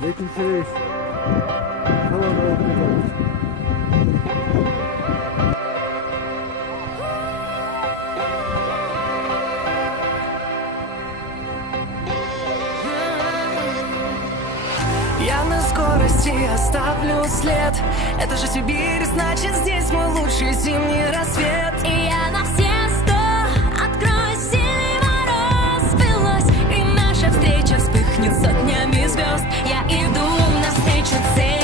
Выключились. Холодного прикола. Я на скорости оставлю след. Это же Сибирь, значит здесь мой лучший зимний рассвет. И я на все 100 открою сильный мороз. Сбылось, и наша встреча вспыхнет сотнями звезд. Я иду навстречу цели.